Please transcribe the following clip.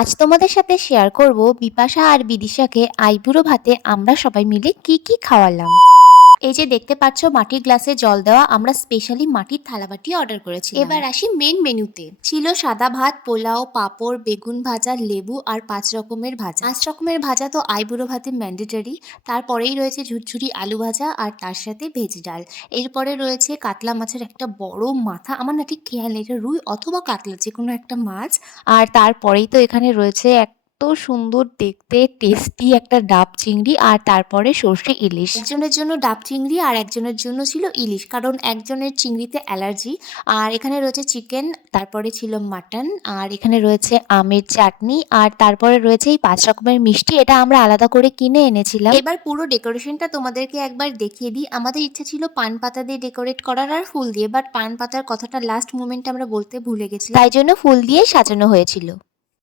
আজ তোমাদের সাথে শেয়ার করব বিপাশা আর বিদিশাকে আইবুড়ো ভাতে আমরা সবাই মিলে কি কি খাওয়ালাম। এই যে দেখতে পাচ্ছ মাটির গ্লাসে জল দেওয়া, আমরা স্পেশালি মাটির থালাবাটি অর্ডার করেছি। এবার আসি মেন মেনুতে। ছিল সাদা ভাত, পোলাও, পাঁপড়, বেগুন ভাজা, লেবু আর 5 রকমের ভাজা। 5 রকমের ভাজা তো আইবুড়ো ভাতে ম্যান্ডেটরি। তারপরেই রয়েছে ঝুরঝুরি আলু ভাজা আর তার সাথে ভেজ ডাল। এরপরে রয়েছে কাতলা মাছের একটা বড় মাথা, আমার না ঠিক খেয়াল নেই এটা রুই অথবা কাতলা, যে কোনো একটা মাছ। আর তারপরেই তো এখানে রয়েছে এত সুন্দর দেখতে টেস্টি একটা ডাব চিংড়ি, আর তারপরে সর্ষে ইলিশ। একজনের জন্য ডাব চিংড়ি আর একজনের জন্য ছিল ইলিশ, কারণ একজনের চিংড়িতে অ্যালার্জি। আর এখানে রয়েছে চিকেন, তারপরে ছিল মাটন, আর এখানে রয়েছে আমের চাটনি, আর তারপরে রয়েছে এই 5 রকমের মিষ্টি, এটা আমরা আলাদা করে কিনে এনেছিলাম। এবার পুরো ডেকোরেশনটা তোমাদেরকে একবার দেখিয়ে দিই। আমাদের ইচ্ছা ছিল পান পাতা দিয়ে ডেকোরেট করার আর ফুল দিয়ে, বাট পান পাতার কথাটা লাস্ট মোমেন্টে আমরা বলতে ভুলে গেছিলাম, তাই জন্য ফুল দিয়ে সাজানো হয়েছিল।